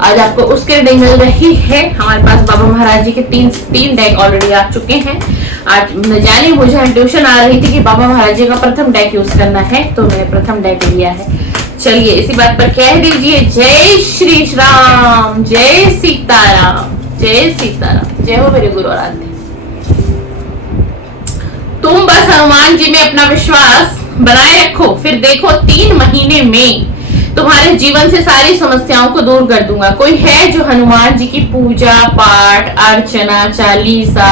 आज आपको उसकी रीडिंग मिल रही है। हमारे पास बाबा महाराज जी के तीन डेक ऑलरेडी आ चुके हैं। आज न जाने मुझे इंट्यूशन आ रही थी कि बाबा महाराज जी का प्रथम डेक यूज करना है, तो मैंने प्रथम डेक लिया है। चलिए इसी बात पर कह दीजिए जय श्री राम, जय सीताराम, जय सीताराम। जय हो मेरे गुरु आराध्य। तुम बस हनुमान जी में अपना विश्वास बनाए रखो, फिर देखो 3 महीने में तुम्हारे जीवन से सारी समस्याओं को दूर कर दूंगा। कोई है जो हनुमान जी की पूजा पाठ अर्चना चालीसा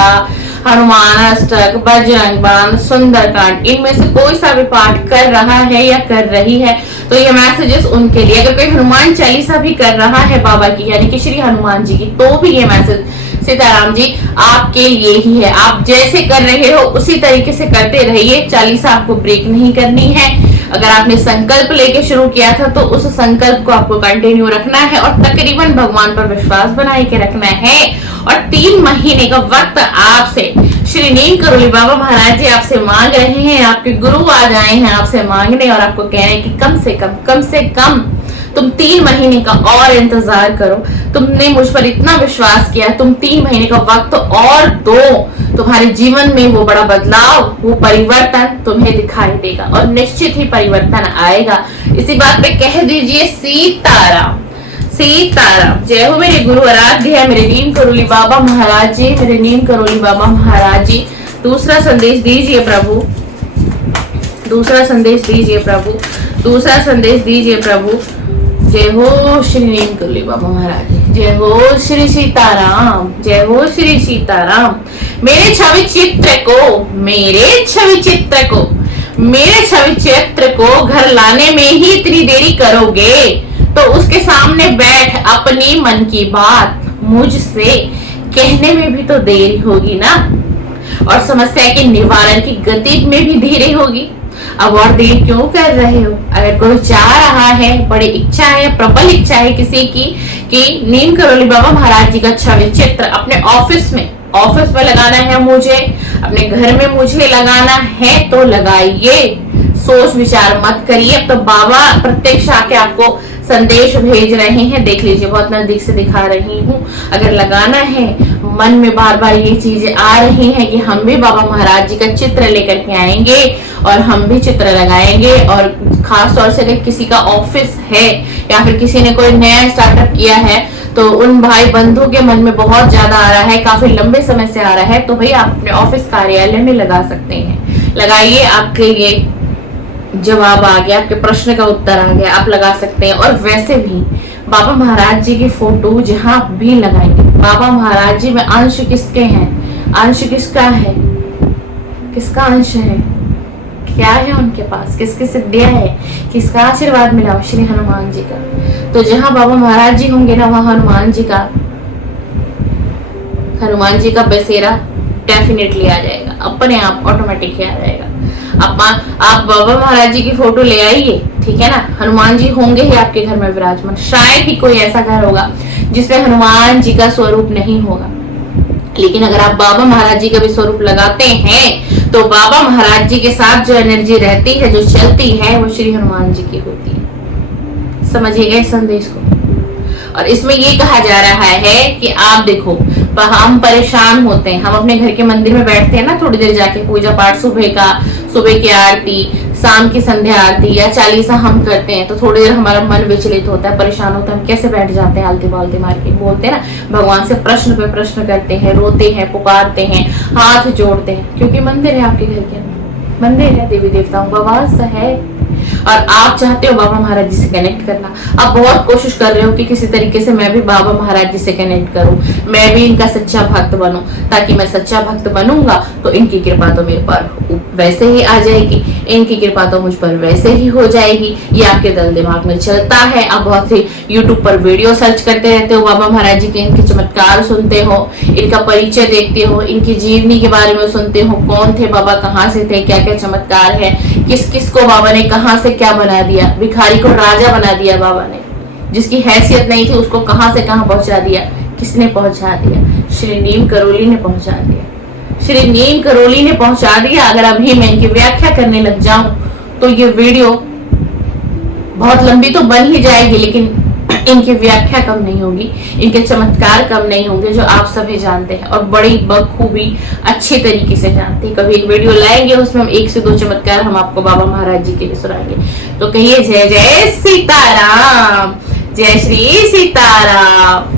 हनुमान अष्टक बजरंग बाण सुंदरकांड इनमें से कोई सा भी पाठ कर रहा है या कर रही है, तो ये मैसेजेस उनके लिए। अगर कोई हनुमान चालीसा भी कर रहा है बाबा की यानी कि श्री हनुमान जी की, तो भी ये मैसेज सीताराम जी आपके लिए ही है। आप जैसे कर रहे हो उसी तरीके से करते रहिए, चालीसा आपको ब्रेक नहीं करनी है। अगर आपने संकल्प लेके शुरू किया था तो उस संकल्प को आपको कंटिन्यू रखना है और तकरीबन भगवान पर विश्वास बनाए के रखना है। और 3 महीने का वक्त आपसे श्री नीम करोली बाबा महाराज जी आपसे मांग रहे हैं। आपके गुरु आ जाए हैं आपसे मांगने और आपको कह रहे हैं कि कम से कम तुम 3 महीने का और इंतजार करो। तुमने मुझ पर इतना विश्वास किया, तुम 3 महीने का वक्त और दो, तुम्हारे जीवन में वो बड़ा बदलाव, वो परिवर्तन तुम्हें दिखाई देगा और निश्चित ही परिवर्तन आएगा। इसी बात पे कह दीजिए सीताराम, सीताराम। जय हो मेरे गुरु आराध्य मेरे नीम करोली बाबा महाराज जी, मेरे नीम करोली बाबा महाराज जी। दूसरा संदेश दीजिए प्रभु, दूसरा संदेश दीजिए प्रभु, दूसरा संदेश दीजिए प्रभु। जय हो श्री नीम करोली बाबा महाराज, जय हो श्री सीताराम, जय हो श्री सीताराम। मेरे छवि चित्र को, मेरे छवि चित्र को, मेरे छवि चित्र को घर लाने में ही इतनी देरी करोगे तो उसके सामने बैठ अपनी मन की बात मुझसे कहने में भी तो देरी होगी ना, और समस्या के निवारण की गति में भी देरी होगी। अब और देर क्यों कर रहे हो? अगर कोई चाह रहा है, बड़ी इच्छा है, प्रबल इच्छा है किसी की कि नीम करोली बाबा महाराज जी का छवि चित्र अपने ऑफिस में लगाना है, मुझे अपने घर में मुझे लगाना है तो लगाइए, सोच विचार मत करिए। अब तो बाबा प्रत्यक्ष आके आपको संदेश भेज रहे हैं, देख लीजिए बहुत नजदीक से दिखा रही हूँ। अगर लगाना है, मन में बार बार ये चीजें आ रही हैं कि हम भी बाबा महाराज जी का चित्र लेकर के आएंगे और हम भी चित्र लगाएंगे। और खास तौर से अगर किसी का ऑफिस है या फिर किसी ने कोई नया स्टार्टअप किया है तो उन भाई बंधु के मन में बहुत ज्यादा आ रहा है, काफी लंबे समय से आ रहा है, तो भाई आप अपने ऑफिस कार्यालय में लगा सकते हैं। लगाइए, आपके लिए जवाब आ गया, आपके प्रश्न का उत्तर आ गया, आप लगा सकते हैं। और वैसे भी बाबा महाराज जी की फोटो जहां भी लगाएंगे, बाबा महाराज जी में अंश किसके हैं, अंश किसका है, किसका अंश है, क्या है उनके पास, किसकी सिद्धियां है, किसका आशीर्वाद मिला, श्री हनुमान जी का। तो जहां बाबा महाराज जी होंगे ना, वहां हनुमान जी का बसेरा डेफिनेटली आ जाएगा, अपने आप ऑटोमेटिक ही आ जाएगा। आप बाबा महाराज जी की फोटो ले आइए, ठीक है ना, हनुमान जी होंगे ही आपके घर में विराजमान। शायद ही कोई ऐसा घर होगा जिसमें हनुमान जी का स्वरूप नहीं होगा, लेकिन अगर आप बाबा महाराज जी का भी स्वरूप लगाते हैं तो बाबा महाराज जी के साथ जो एनर्जी रहती है, जो चलती है, वो श्री हनुमान जी की होती है। समझिएगा इस संदेश को। और इसमें ये कहा जा रहा है कि आप देखो, हम परेशान होते हैं, हम अपने घर के मंदिर में बैठते हैं ना, थोड़ी देर जाके पूजा पाठ, सुबह की आरती, शाम की संध्या आरती या चालीसा हम करते हैं, तो थोड़ी देर हमारा मन विचलित होता है, परेशान होता है, हम कैसे बैठ जाते हैं आलती बालती मार के, बोलते हैं ना, भगवान से प्रश्न पे प्रश्न करते हैं, रोते हैं, पुकारते हैं, हाथ जोड़ते हैं, क्योंकि मंदिर है आपके घर के अंदर, मंदिर है, देवी देवताओं का वास है। और आप चाहते हो बाबा महाराज जी से कनेक्ट करना, आप बहुत कोशिश कर रहे हो कि किसी तरीके से मैं भी बाबा महाराज जी से कनेक्ट करूं, मैं भी इनका सच्चा भक्त बनूं, ताकि मैं सच्चा भक्त बनूंगा तो इनकी कृपा तो मेरे पर वैसे ही आ जाएगी, इनकी कृपा तो मुझ पर वैसे ही हो जाएगी। ये आपके दिल दिमाग में चलता है। आप बहुत सी यूट्यूब पर वीडियो सर्च करते रहते हो, बाबा महाराज जी के इनके चमत्कार सुनते हो, इनका परिचय देखते हो, इनकी जीवनी के बारे में सुनते हो, कौन थे बाबा, कहाँ से थे, क्या क्या चमत्कार है, किस किस को बाबा ने कहाँ से क्या बना दिया, भिखारी को राजा बना दिया बाबा ने, जिसकी हैसियत नहीं थी उसको कहां से कहां पहुंचा दिया, किसने पहुंचा दिया, श्री नीम करोली ने पहुंचा दिया, श्री नीम करोली ने पहुंचा दिया। अगर अभी मैं इनकी व्याख्या करने लग जाऊं तो ये वीडियो बहुत लंबी तो बन ही जाएगी, लेकिन इनकी व्याख्या कम नहीं होगी, इनके चमत्कार कम नहीं होंगे, जो आप सभी जानते हैं और बड़ी बखूबी अच्छे तरीके से जानते हैं। कभी एक वीडियो लाएंगे उसमें हम 1 से 2 चमत्कार हम आपको बाबा महाराज जी के लिए सुनाएंगे। तो कहिए जय जय सीताराम, जय श्री सीताराम।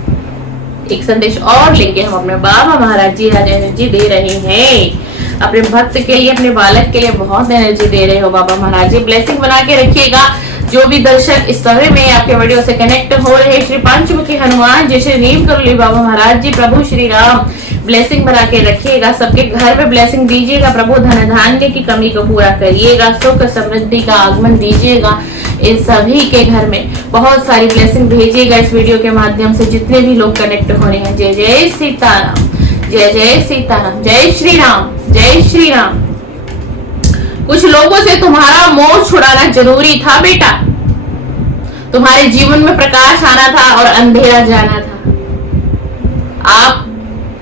एक संदेश और लेके हम अपने बाबा महाराज जी आज एनर्जी दे रहे हैं अपने भक्त के लिए, अपने बालक के लिए बहुत एनर्जी दे रहे हो बाबा महाराज जी। ब्लेसिंग बना के रखिएगा। जो भी दर्शक इस समय में आपके वीडियो से कनेक्ट हो रहे, श्री पंचमुखी हनुमान जी, श्री नीम करोली बाबा महाराज जी, प्रभु श्री राम, ब्लेसिंग बना के रखिएगा। सबके घर में ब्लेसिंग दीजिएगा। प्रभु धन धान्य की कमी को पूरा करिएगा, सुख समृद्धि का आगमन दीजिएगा। इन सभी के घर में बहुत सारी ब्लेसिंग भेजिएगा इस वीडियो के माध्यम से, जितने भी लोग कनेक्ट हो रहे हैं। जय जय सीताराम, जय जय सीताराम, जय श्री राम, जय श्री राम। कुछ लोगों से तुम्हारा मोह छुड़ाना जरूरी था बेटा। तुम्हारे जीवन में प्रकाश आना था और अंधेरा जाना था। आप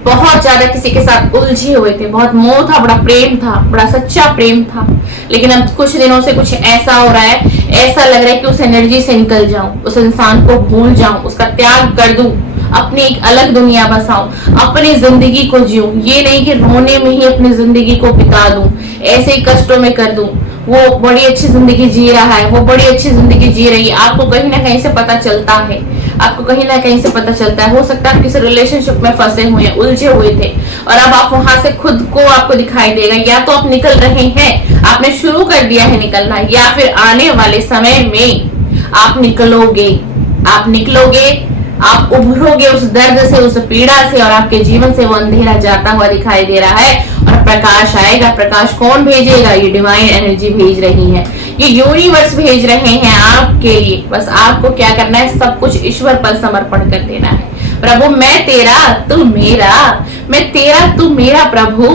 बहुत ज्यादा किसी के साथ उलझे हुए थे, बहुत मोह था, बड़ा प्रेम था, बड़ा सच्चा प्रेम था। लेकिन अब कुछ दिनों से कुछ ऐसा हो रहा है, ऐसा लग रहा है कि उस एनर्जी से निकल जाऊं, उस इंसान को भूल जाऊं, उसका त्याग कर दूं, अपनी एक अलग दुनिया बसाऊं, अपनी जिंदगी को जीऊं। ये नहीं कि रोने में ही अपनी जिंदगी को बिता दूं, ऐसे ही कष्टों में कर दूं। वो बड़ी अच्छी जिंदगी जी रहा है, वो बड़ी अच्छी जिंदगी जी रही है। आपको कहीं ना कहीं से पता चलता है, आपको कहीं ना कहीं से पता चलता है। हो सकता है किसी रिलेशनशिप में फंसे हुए हैं, उलझे हुए थे और अब आप वहां से खुद को आपको दिखाई देगा। या तो आप निकल रहे हैं, आपने शुरू कर दिया है निकलना, या फिर आने वाले समय में आप निकलोगे, आप निकलोगे, आप उभरोगे उस दर्द से, उस पीड़ा से, और आपके जीवन से वो अंधेरा जाता हुआ दिखाई दे रहा है और प्रकाश आएगा। प्रकाश कौन भेजेगा? ये डिवाइन एनर्जी भेज रही है, ये यूनिवर्स भेज रहे हैं आपके लिए। बस आपको क्या करना है? सब कुछ ईश्वर पर समर्पण कर देना है। प्रभु मैं तेरा, तू मेरा, मैं तेरा, तू मेरा प्रभु।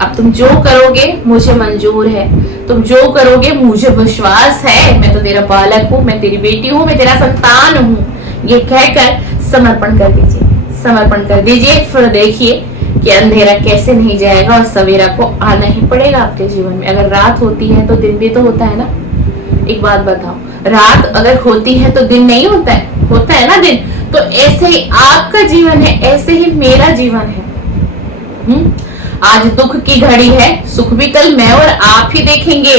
अब तुम जो करोगे मुझे मंजूर है, तुम जो करोगे मुझे विश्वास है। मैं तो तेरा बालक हूँ, मैं तेरी बेटी हूँ, मैं तेरा संतान हूँ। ये कहकर समर्पण कर दीजिए, समर्पण कर दीजिए। फिर देखिए कि अंधेरा कैसे नहीं जाएगा और सवेरा को आना ही पड़ेगा आपके जीवन में। अगर रात होती है तो दिन भी तो होता है ना। एक बात बताओ, रात अगर होती है तो दिन नहीं होता है? होता है ना दिन। तो ऐसे ही आपका जीवन है, ऐसे ही मेरा जीवन है। आज दुख की घड़ी है, सुख भी कल मैं और आप ही देखेंगे।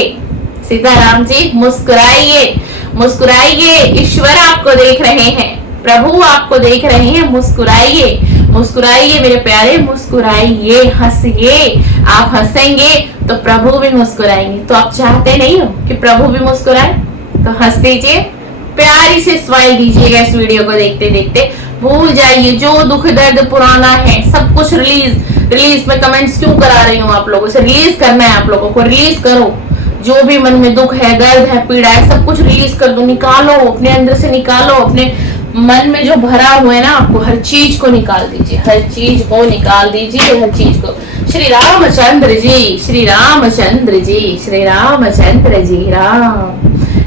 सीताराम जी, मुस्कुराइए, मुस्कुराइए। ईश्वर आपको देख रहे हैं, प्रभु आपको देख रहे हैं। मुस्कुराइए, मुस्कुराइए मेरे प्यारे, मुस्कुराइए, हंसिए। आप हंसेंगे तो प्रभु भी मुस्कुराएंगे। तो आप चाहते नहीं हो कि प्रभु भी मुस्कुराए? तो हंस दीजिए, प्यारी से स्माइल दीजिएगा इस वीडियो को देखते देखते। भूल जाइए जो दुख दर्द पुराना है, सब कुछ रिलीज में कमेंट्स क्यों करा रही हूँ आप लोगों से? रिलीज करना है आप लोगों को, रिलीज करो। जो भी मन में दुख है, दर्द है, पीड़ा है, सब कुछ रिलीज कर दो, निकालो, अपने अंदर से निकालो। अपने मन में जो भरा हुआ है ना, आपको हर चीज को निकाल दीजिए, हर चीज को निकाल दीजिए, हर चीज को। श्री रामचंद्र जी, श्री रामचंद्र जी, श्री रामचंद्र जी। राम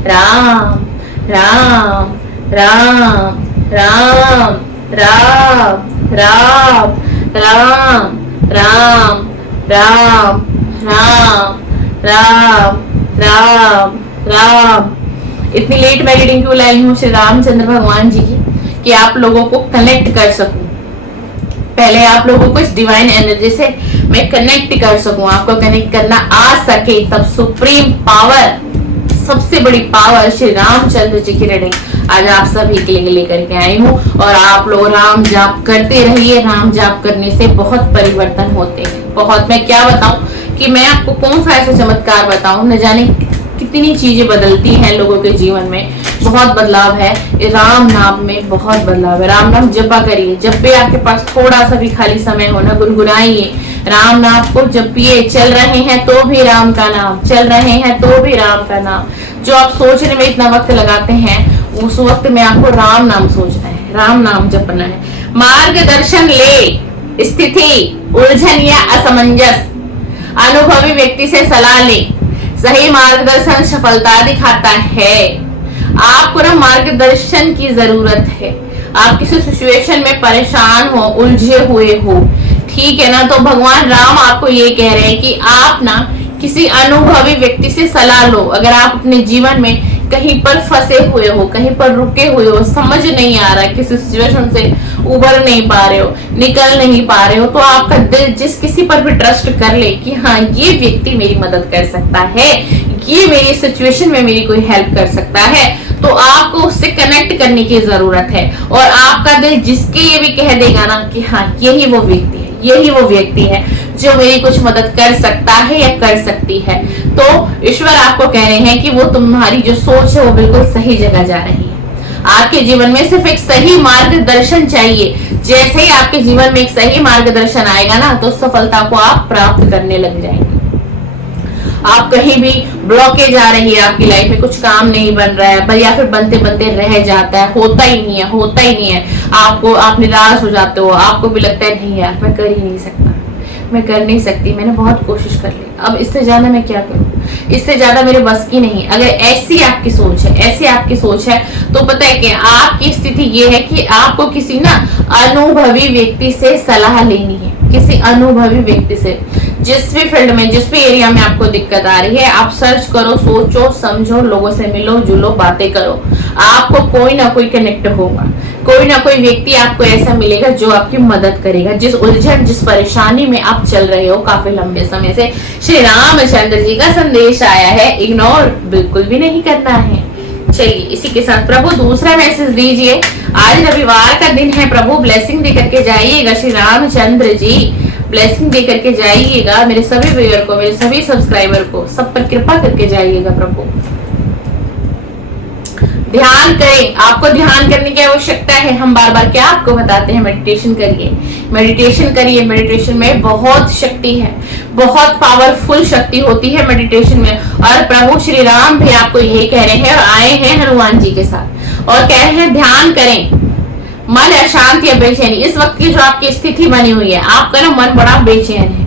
राम राम राम राम राम राम राम राम राम राम राम राम राम। इतनी लेट मैं रीडिंग क्यों लाई हूँ श्री रामचंद्र भगवान जी की? कि आप लोगों को कनेक्ट कर सकूं, पहले आप लोगों को इस डिवाइन एनर्जी से मैं कनेक्ट कर सकूं, आपको कनेक्ट करना आ सके। तब सुप्रीम पावर, सबसे बड़ी पावर श्री रामचंद्र जी की रीडिंग आज आप सभी के लिए लेकर के आई हूँ। और आप लोग राम जाप करते रहिए। राम जाप करने से बहुत परिवर्तन होते हैं, बहुत। मैं क्या बताऊं कि मैं आपको कौन सा ऐसा चमत्कार बताऊं, न जाने कितनी चीजें बदलती हैं लोगों के जीवन में। बहुत बदलाव है राम नाम में, बहुत बदलाव है। राम नाम जपा करिए, जब भी आपके पास थोड़ा सा भी खाली समय हो ना, गुनगुनाइए राम नाम को, जपिए। चल रहे हैं तो भी राम का नाम, चल रहे हैं तो भी राम का नाम। जो आप सोचने में इतना वक्त लगाते हैं, उस वक्त में आपको राम नाम सोचना है, राम नाम जपना है। मार्गदर्शन ले, स्थिति, उलझन या असमंजस, अनुभवी व्यक्ति से सलाह ले। सही मार्गदर्शन सफलता दिखाता है। आपको ना मार्गदर्शन की जरूरत है। आप किसी सिचुएशन में परेशान हो, उलझे हुए हो, ठीक है ना, तो भगवान राम आपको ये कह रहे हैं कि आप ना किसी अनुभवी व्यक्ति से सलाह लो। अगर आप अपने जीवन में कहीं पर फंसे हुए हो, कहीं पर रुके हुए हो, समझ नहीं आ रहा है, किसी सिचुएशन से उबर नहीं पा रहे हो, निकल नहीं पा रहे हो, तो आपका दिल जिस किसी पर भी ट्रस्ट कर ले कि हाँ ये व्यक्ति मेरी मदद कर सकता है, ये मेरी सिचुएशन में मेरी कोई हेल्प कर सकता है, तो आपको उससे कनेक्ट करने की जरूरत है। और आपका दिल जिसके ये भी कह देगा ना कि हाँ यही वो व्यक्ति है, यही वो व्यक्ति है जो मेरी कुछ मदद कर सकता है या कर सकती है, तो ईश्वर आपको कह रहे हैं कि वो तुम्हारी जो सोच है वो बिल्कुल सही जगह जा रही है। आपके जीवन में सिर्फ एक सही मार्गदर्शन चाहिए। जैसे ही आपके जीवन में एक सही मार्गदर्शन आएगा ना, तो सफलता को आप प्राप्त करने लग जाएंगे। आप कहीं भी ब्लॉकेज आ रही है, आपकी लाइफ में कुछ काम नहीं बन रहा है, या फिर बनते बनते रह जाता है, होता ही नहीं है, आप निराश हो जाते हो, आपको भी लगता है नहीं यार मैं कर ही नहीं सकता, मैं कर नहीं सकती, मैंने बहुत कोशिश कर ली, अब इससे ज्यादा मैं क्या करूं, इससे ज्यादा मेरे बस की नहीं। अगर ऐसी आपकी सोच है तो पता है कि आपकी स्थिति ये है कि आपको किसी ना अनुभवी व्यक्ति से सलाह लेनी है, किसी अनुभवी व्यक्ति से। जिस भी फील्ड में, जिस भी एरिया में आपको दिक्कत आ रही है, आप सर्च करो, सोचो, समझो, लोगों से मिलो जुलो, बातें करो, आपको कोई ना कोई कनेक्ट होगा, कोई ना कोई व्यक्ति आपको ऐसा मिलेगा जो आपकी मदद करेगा। जिस उलझन, जिस परेशानी में आप चल रहे हो काफी लंबे समय से, श्री रामचंद्र जी का संदेश आया है, इग्नोर बिल्कुल भी नहीं करना है। चलिए इसी के साथ प्रभु दूसरा मैसेज दीजिए। आज रविवार का दिन है, प्रभु ब्लेसिंग दे करके जाइएगा, श्री रामचंद्र जी ब्लेसिंग दे करके जाइएगा, मेरे सभी व्यूअर को, मेरे सभी सब्सक्राइबर को, सब पर कृपा करके जाइएगा प्रभु। ध्यान करें, आपको ध्यान करने की आवश्यकता है। हम बार बार क्या आपको बताते हैं, मेडिटेशन करिए, मेडिटेशन करिए। मेडिटेशन में बहुत शक्ति है, बहुत पावरफुल शक्ति होती है मेडिटेशन में। और प्रभु श्री राम भी आपको यही कह रहे हैं, और आए हैं हनुमान जी के साथ और कह रहे हैं ध्यान करें। मन अशांत या बेचैनी, इस वक्त की जो आपकी स्थिति बनी हुई है, आपका ना मन बड़ा बेचैन है,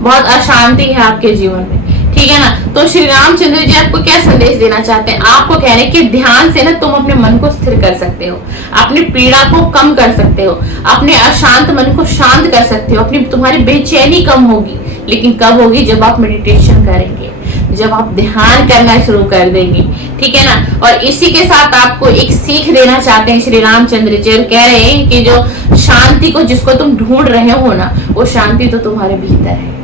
बहुत अशांति है आपके जीवन में, ठीक है ना। तो श्री रामचंद्र जी आपको क्या संदेश देना चाहते हैं, आपको कह रहे हैं कि ध्यान से ना तुम अपने मन को स्थिर कर सकते हो, अपनी पीड़ा को कम कर सकते हो, अपने अशांत मन को शांत कर सकते हो, अपनी तुम्हारी बेचैनी कम होगी। लेकिन कब होगी, जब आप मेडिटेशन करेंगे, जब आप ध्यान करना शुरू कर देंगे, ठीक है ना। और इसी के साथ आपको एक सीख देना चाहते हैं श्री रामचंद्र जी, और कह रहे हैं कि जो शांति को जिसको तुम ढूंढ रहे हो ना, वो शांति तो तुम्हारे भीतर है,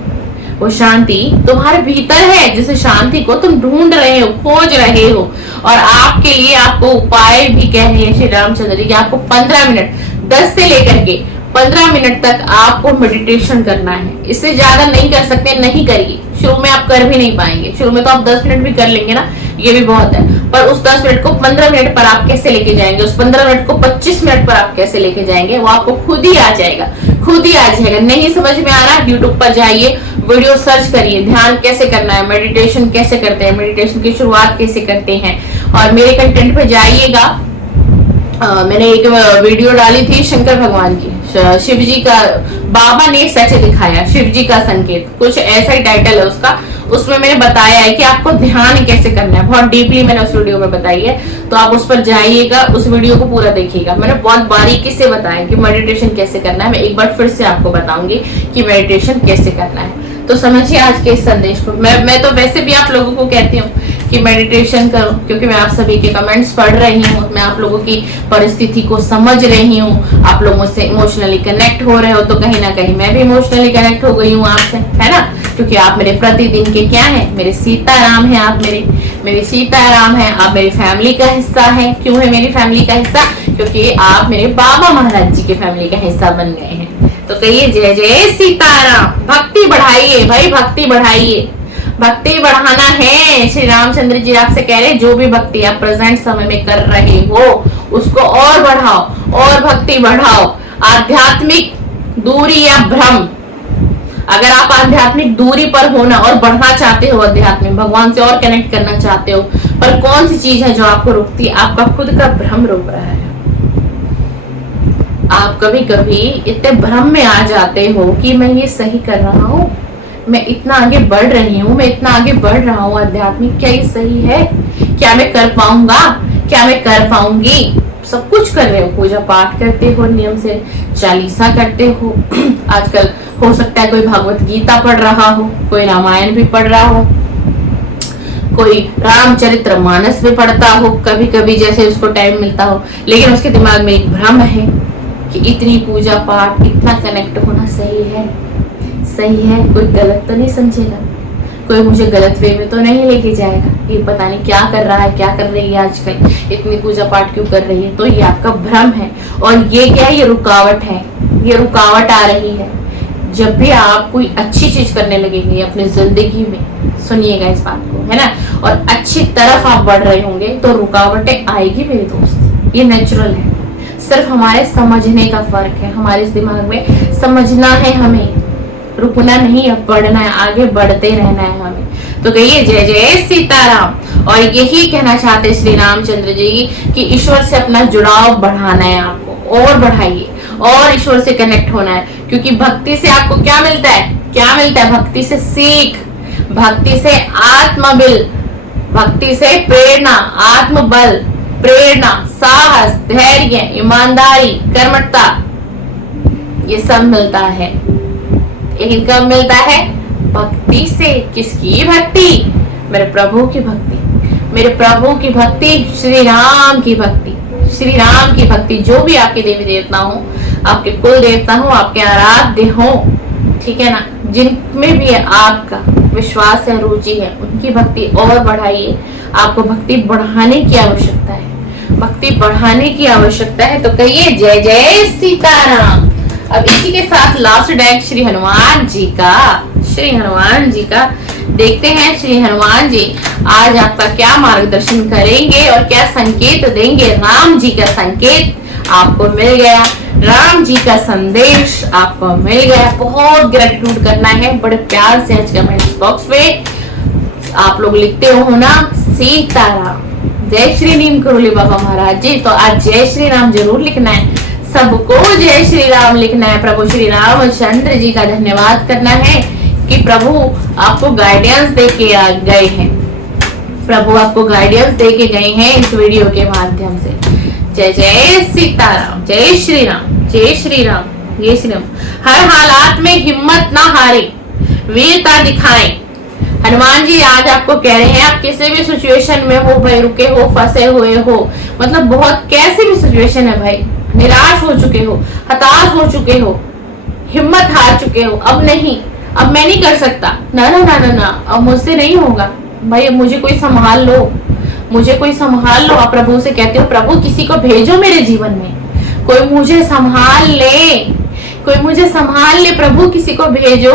वो शांति तुम्हारे भीतर है, जिस शांति को तुम ढूंढ रहे हो, खोज रहे हो। और आपके लिए आपको उपाय भी कह रहे हैं श्री रामचंद्र जी, आपको 15 मिनट 10 से लेकर के 15 मिनट तक आपको मेडिटेशन करना है। इससे ज्यादा नहीं कर सकते, नहीं करिए। शुरू में आप कर भी नहीं पाएंगे, शुरू में तो आप 10 मिनट भी कर लेंगे ना, ये भी बहुत है, पर उस 10 मिनट को 15 मिनट पर आप कैसे लेके जाएंगे, उस 15 मिनट को 25 मिनट पर आप कैसे लेके जाएंगे, वो आपको खुद ही आ जाएगा, खुद ही आ जाएगा। नहीं समझ में आ रहा, यूट्यूब पर जाइए, वीडियो सर्च करिए, ध्यान कैसे करना है, मेडिटेशन कैसे करते हैं, मेडिटेशन की शुरुआत कैसे करते हैं, और मेरे कंटेंट पे जाइएगा। मैंने एक वीडियो डाली थी शंकर भगवान की, शिव जी का, बाबा ने सच दिखाया, शिव जी का संकेत, कुछ ऐसा ही टाइटल है उसका। उसमें मैंने बताया है कि आपको ध्यान कैसे करना है, बहुत डीपली मैंने उस वीडियो में बताई है, तो आप उस पर जाइएगा, उस वीडियो को पूरा देखिएगा। मैंने बहुत बारीकी से बताया कि मेडिटेशन कैसे करना है। मैं एक बार फिर से आपको बताऊंगी कि मेडिटेशन कैसे करना है। तो समझिए आज के इस संदेश को। मैं तो वैसे भी आप लोगों को कहती हूँ कि मेडिटेशन करो, क्योंकि मैं आप सभी के कमेंट्स पढ़ रही हूँ, मैं आप लोगों की परिस्थिति को समझ रही हूँ, आप लोगों से इमोशनली कनेक्ट हो रहे हो, तो कहीं ना कहीं मैं भी इमोशनली कनेक्ट हो गई हूँ आपसे, है ना। क्योंकि आप मेरे प्रतिदिन के क्या है, मेरे सीताराम है, आप मेरे सीताराम है, आप मेरी फैमिली का हिस्सा है। क्यों है मेरी फैमिली का हिस्सा, क्योंकि आप मेरे बाबा महाराज जी की फैमिली का हिस्सा बन गए हैं। तो कहिए जय जय सीताराम। भक्ति बढ़ाइए भाई, भक्ति बढ़ाइए, भक्ति बढ़ाना है। श्री रामचंद्र जी आपसे कह रहे हैं, जो भी भक्ति आप प्रेजेंट समय में कर रहे हो उसको और बढ़ाओ, और भक्ति बढ़ाओ। आध्यात्मिक दूरी या भ्रम, अगर आप आध्यात्मिक दूरी पर होना और बढ़ना चाहते हो, आध्यात्मिक भगवान से और कनेक्ट करना चाहते हो, पर कौन सी चीज है जो आपको रोकती है, आपका खुद का भ्रम रोक रहा है। आप कभी कभी इतने भ्रम में आ जाते हो कि मैं ये सही कर रहा हूँ, मैं इतना आगे बढ़ रही हूँ, मैं इतना आगे बढ़ रहा हूँ आध्यात्मिक, क्या ये सही है, क्या मैं कर पाऊंगा, क्या मैं कर पाऊंगी। सब कुछ कर रहे हो, पूजा पाठ करते हो, नियम से चालीसा करते हो, आजकल हो सकता है कोई भागवत गीता पढ़ रहा हो, कोई रामायण भी पढ़ रहा हो, कोई रामचरित्र मानस भी पढ़ता हो कभी कभी, जैसे उसको टाइम मिलता हो, लेकिन उसके दिमाग में एक भ्रम है कि इतनी पूजा पाठ, इतना कनेक्ट होना सही है, सही है, कोई गलत तो नहीं समझेगा, कोई मुझे गलत वे में तो नहीं लेके जाएगा, ये पता नहीं क्या कर रहा है, क्या कर रही है आजकल, इतनी पूजा पाठ क्यों कर रही है। तो ये आपका भ्रम है, और ये क्या है, ये रुकावट है, ये रुकावट आ रही है। जब भी आप कोई अच्छी चीज करने लगेंगे अपनी जिंदगी में, सुनिएगा इस बात को, है ना, और अच्छी तरफ आप बढ़ रहे होंगे तो रुकावटें आएगी मेरे दोस्त, ये नेचुरल है। सिर्फ हमारे समझने का फर्क है, हमारे इस दिमाग में समझना है, हमें रुकना नहीं है, बढ़ना है, आगे बढ़ते रहना है हमें। तो कहिए जय जय सीताराम। और यही कहना चाहते श्री रामचंद्र जी कि ईश्वर से अपना जुड़ाव बढ़ाना है आपको, और बढ़ाइए, और ईश्वर से कनेक्ट होना है, क्योंकि भक्ति से आपको क्या मिलता है, क्या मिलता है, भक्ति से सीख, भक्ति से आत्मबल, भक्ति से प्रेरणा, आत्मबल, प्रेरणा, साहस, धैर्य, ईमानदारी, कर्मठता, ये सब मिलता है। लेकिन कब मिलता है, भक्ति से। किसकी भक्ति, मेरे प्रभु की भक्ति, मेरे प्रभु की भक्ति, श्री राम की भक्ति, श्री राम की भक्ति। जो भी आपके देवी देवता हो, आपके कुल देवता हो, आपके आराध्य हो, ठीक है ना, जिनमें भी आपका विश्वास है, रुचि है, उनकी भक्ति और बढ़ाइए। आपको भक्ति बढ़ाने की आवश्यकता है, भक्ति बढ़ाने की आवश्यकता है। तो कहिए जय जय सीताराम। अब इसी के साथ लास्ट डेक श्री हनुमान जी का, श्री हनुमान जी का देखते हैं। श्री हनुमान जी आज आपका क्या मार्गदर्शन करेंगे और क्या संकेत देंगे। राम जी का संकेत आपको मिल गया, राम जी का संदेश आपको मिल गया। बहुत ग्रेटिट्यूड करना है, बड़े प्यार से आज कमेंट बॉक्स में आप लोग लिखते हो ना, सीताराम, जय श्री नीम करोली बाबा महाराज जी। तो आज जय श्री राम जरूर लिखना है, सबको जय श्री राम लिखना है। प्रभु श्री रामचंद्र जी का धन्यवाद करना है कि प्रभु आपको गाइडेंस दे के गए हैं, प्रभु आपको गाइडेंस दे के गए हैं इस वीडियो के माध्यम से। जय जय सीताराम, जय श्री राम, जय श्री राम, जय श्री राम। हर हालात में हिम्मत ना हारे, वीरता दिखाएं। हनुमान जी आज आपको कह रहे हैं, आप किसी भी सिचुएशन में हो भाई, रुके हो, फंसे हुए हो, मतलब बहुत कैसी भी सिचुएशन है भाई, निराश हो चुके हो, हताश हो चुके हो, हिम्मत हार चुके हो, अब नहीं, अब मैं नहीं कर सकता, ना ना ना ना ना, अब मुझसे नहीं होगा भाई, मुझे कोई संभाल लो, मुझे कोई संभाल लो। आप प्रभु से कहते हो, प्रभु किसी को भेजो मेरे जीवन में, कोई मुझे संभाल ले, कोई मुझे संभाल ले, प्रभु किसी को भेजो।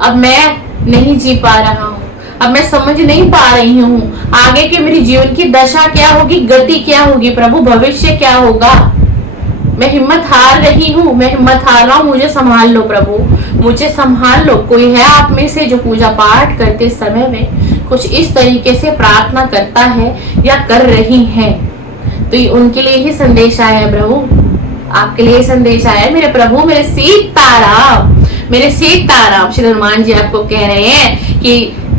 अब मैं नहीं जी पा रहा हूँ, अब मैं समझ नहीं पा रही हूँ आगे के मेरी जीवन की दशा क्या होगी, गति क्या होगी, प्रभु भविष्य क्या होगा। मैं हिम्मत हार रही हूँ, मैं हिम्मत हार रहा हूँ, मुझे संभाल लो प्रभु, मुझे संभाल लो। कोई है आप में से जो पूजा पाठ करते समय में कुछ इस तरीके से प्रार्थना करता है या कर रही है, तो ये उनके लिए ही संदेश आया है प्रभु, आपके लिए संदेश आया है। मेरे प्रभु, मेरे सीताराम, मेरे सीताराम, श्री हनुमान जी आपको कह रहे हैं कि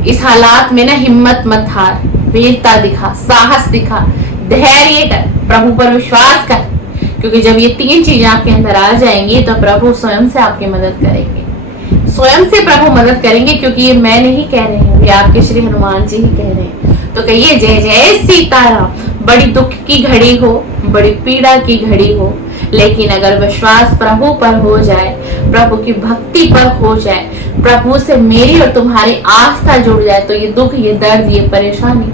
इस हालात में ना हिम्मत मत हार, वीरता दिखा, साहस दिखा, धैर्य कर, प्रभु पर विश्वास कर, क्योंकि जब ये तीन चीजें आपके अंदर आ जाएंगी तो प्रभु स्वयं से आपकी मदद करेंगे, स्वयं से प्रभु मदद करेंगे, क्योंकि ये मैं नहीं कह रही हूँ, ये आपके श्री हनुमान जी ही कह रहे हैं। तो कहिए जय जय सीताराम। बड़ी दुख की घड़ी हो, बड़ी पीड़ा की घड़ी हो, लेकिन अगर विश्वास प्रभु पर हो जाए, प्रभु की भक्ति पर हो जाए, प्रभु से मेरी और तुम्हारी आस्था जुड़ जाए, तो ये दुख, ये दर्द, ये परेशानी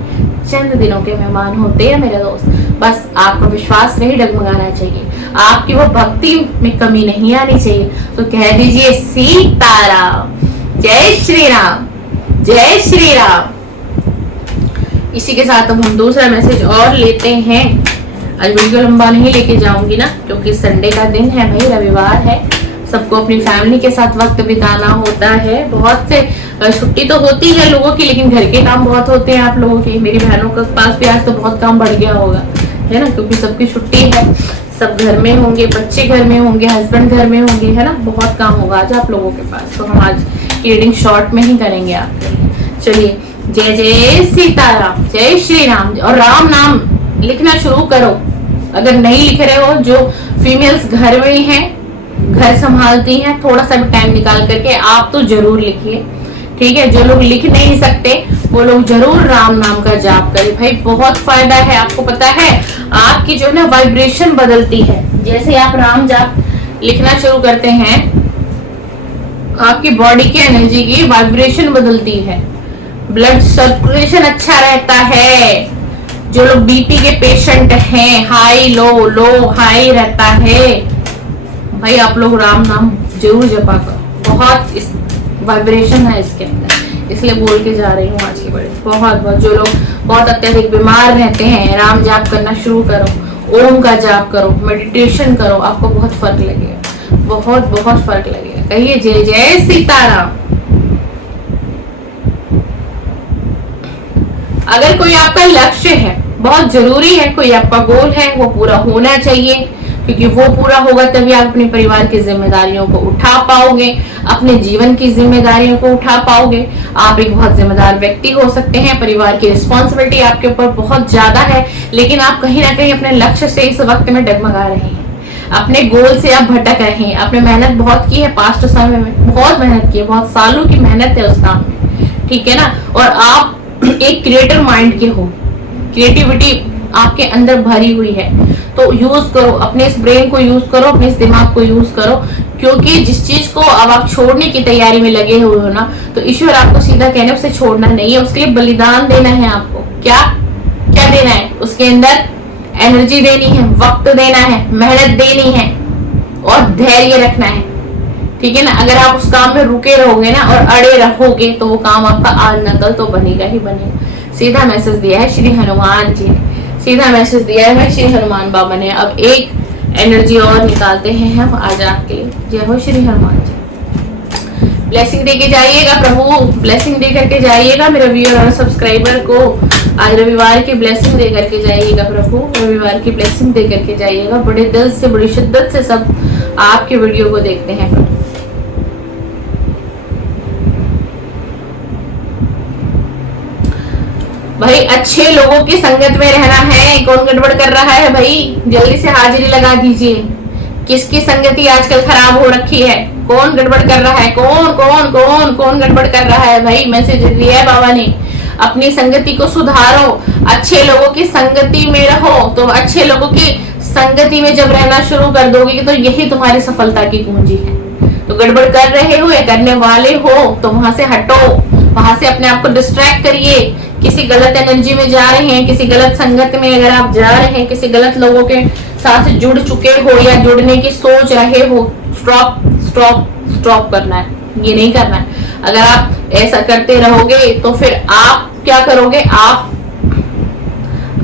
चंद दिनों के मेहमान होते हैं मेरे दोस्त। बस आपका विश्वास नहीं डगमगाना चाहिए, आपकी वो भक्ति में कमी नहीं आनी चाहिए। तो कह दीजिए सीताराम, जय श्री राम, जय श्री राम। इसी के साथ अब हम दूसरा मैसेज और लेते हैं। आज वीडियो लंबा नहीं लेके जाऊंगी ना, क्योंकि संडे का दिन है भाई, रविवार है, सबको अपनी फैमिली के साथ वक्त बिताना होता है। बहुत से छुट्टी तो होती है लोगों की, लेकिन घर के काम बहुत होते हैं आप लोगों के। मेरी बहनों के पास भी आज तो बहुत काम बढ़ गया होगा, है ना, क्योंकि सबकी छुट्टी है, सब घर में होंगे, बच्चे घर में होंगे, हस्बैंड घर में होंगे, है ना, बहुत काम होगा आज आप लोगों के पास। तो हम आज की रीडिंग शॉर्ट में ही करेंगे आपके लिए। चलिए, जय जय सीताराम, जय श्री राम। और राम नाम लिखना शुरू करो। अगर नहीं लिख रहे हो, जो फीमेल्स घर में हैं, घर संभालती हैं, थोड़ा सा भी टाइम निकाल करके आप तो जरूर लिखिए, ठीक है। जो लोग लिख नहीं सकते वो लोग जरूर राम नाम का जाप करें भाई, बहुत फायदा है। आपको पता है आपकी जो है ना वाइब्रेशन बदलती है। जैसे आप राम जाप लिखना शुरू करते हैं, आपकी बॉडी की एनर्जी की वाइब्रेशन बदलती है, ब्लड सर्कुलेशन अच्छा रहता है। जो लोग बीपी के पेशेंट हैं, हाई लो लो हाई रहता है, भाई आप लोग राम नाम जरूर जपा करो। बहुत इस वाइब्रेशन है इसके अंदर, इसलिए बोल के जा रही हूँ आज की बड़ी। बहुत जो लोग बहुत अत्यधिक बीमार रहते हैं, राम जाप करना शुरू करो, ओम का जाप करो, मेडिटेशन करो, आपको बहुत फर्क लगेगा, बहुत फर्क लगेगा। कहिए जय जय सीताराम। अगर कोई आपका लक्ष्य है, बहुत जरूरी है, कोई आपका गोल है, वो पूरा होना चाहिए, क्योंकि वो पूरा होगा तभी आप अपने परिवार की जिम्मेदारियों को उठा पाओगे, अपने जीवन की जिम्मेदारियों को उठा पाओगे। आप एक बहुत जिम्मेदार व्यक्ति हो सकते हैं, परिवार की रिस्पॉन्सिबिलिटी आपके ऊपर बहुत ज्यादा है, लेकिन आप कहीं ना कहीं अपने लक्ष्य से इस वक्त में डगमगा रहे हैं, अपने गोल से आप भटक रहे हैं। आपने मेहनत बहुत की है, पास्ट समय में बहुत मेहनत की है, बहुत सालों की मेहनत है उस काम में, ठीक है ना। और आप एक क्रिएटर माइंड के हो, क्रिएटिविटी आपके अंदर भरी हुई है, तो यूज करो, अपने इस ब्रेन को यूज करो, अपने इस दिमाग को यूज करो, क्योंकि जिस चीज को अब आप छोड़ने की तैयारी में लगे हुए हो ना, तो ईश्वर आपको सीधा कहने उसे छोड़ना नहीं है, उसके लिए बलिदान देना है आपको। क्या क्या देना है? उसके अंदर एनर्जी देनी है, वक्त देना है, मेहनत देनी है और धैर्य रखना है, ठीक है ना। अगर आप उस काम में रुके रहोगे ना और अड़े रहोगे, तो वो काम आपका आज न कल तो बनेगा ही बनेगा। सीधा मैसेज दिया है श्री हनुमान जी ने, सीधा मैसेज दिया है श्री हनुमान बाबा ने। अब एक एनर्जी और निकालते हैं हम आज आपके लिए। जय हो श्री हनुमान जी। ब्लेसिंग दे के जाइएगा प्रभु, ब्लेसिंग दे करके जाइएगा मेरे व्यूअर और सब्सक्राइबर को। आज रविवार की ब्लेसिंग दे करके जाइएगा प्रभु, रविवार की ब्लेसिंग दे करके जाइएगा। बड़े दिल से, बड़ी शिद्दत से सब आपके वीडियो को देखते हैं प्रभु। भाई अच्छे लोगों की संगत में रहना है। कौन गड़बड़ कर रहा है भाई? जल्दी से हाजिरी लगा दीजिए। किसकी संगति आजकल खराब हो रखी है? कौन गड़बड़ कर रहा है? कौन कौन कौन कौन गड़बड़ कर रहा है भाई? मैसेज दिया है बाबा ने, अपनी संगति को सुधारो, अच्छे लोगों की संगति में रहो। तो अच्छे लोगों की संगति में जब रहना शुरू कर दोगे तो यही तुम्हारी सफलता की कुंजी है। तो गड़बड़ कर रहे हो या करने वाले हो तो वहां से हटो, वहां से अपने आप को डिस्ट्रैक्ट करिए। किसी गलत एनर्जी में जा रहे हैं, किसी गलत संगत में अगर आप जा रहे हैं, किसी गलत लोगों के साथ जुड़ चुके हो या जुड़ने की सोच रहे हो, स्टॉप स्टॉप स्टॉप करना है, ये नहीं करना है। अगर आप ऐसा करते रहोगे तो फिर आप क्या करोगे?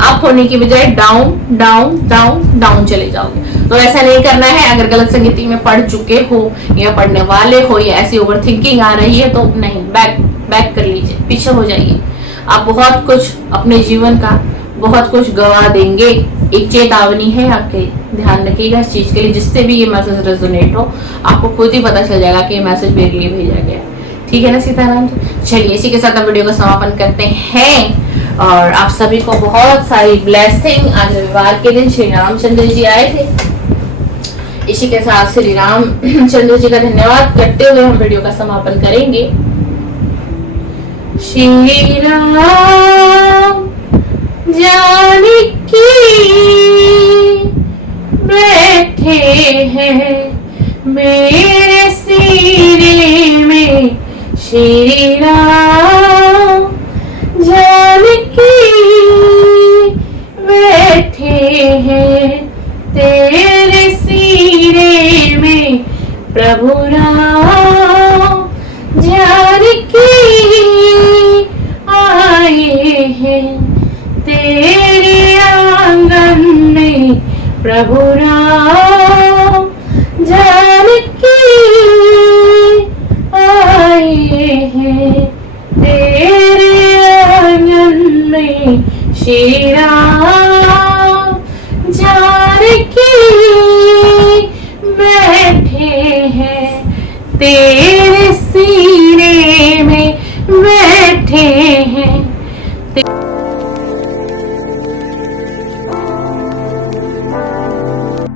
आप होने की बजाय डाउन डाउन डाउन डाउन चले जाओगे। तो ऐसा नहीं करना है। अगर गलत संगति में पढ़ चुके हो या पढ़ने वाले हो या ऐसी ओवर थिंकिंग आ रही है तो नहीं, बैक कर लीजिए, पीछे हो जाइए। आप बहुत कुछ अपने जीवन का बहुत कुछ गवा देंगे। एक चेतावनी है आपके, ध्यान रखिएगा इस चीज के लिए। जिससे भी ये मैसेज रेजोनेट हो, आपको खुद ही पता चल जाएगा कि ये मैसेज मेरे लिए भेजा गया, ठीक है ना सीताराम जी। चलिए इसी के साथ हम वीडियो का समापन करते हैं और आप सभी को बहुत सारी ब्लेसिंग। आज रविवार के दिन श्री रामचंद्र जी आए थे, इसी के साथ श्री रामचंद्र जी का धन्यवाद करते हुए हम वीडियो का समापन करेंगे। श्री राम जानकी बैठे हैं मेरे सीने में, श्री राम जानकी बैठे हैं तेरे सीने में, प्रभु राम जानकी आए हैं तेरे आंगन में, प्रभु राम जानकी आए हैं तेरे आंगन में, श्री राम जानकी बैठे हैं तेरे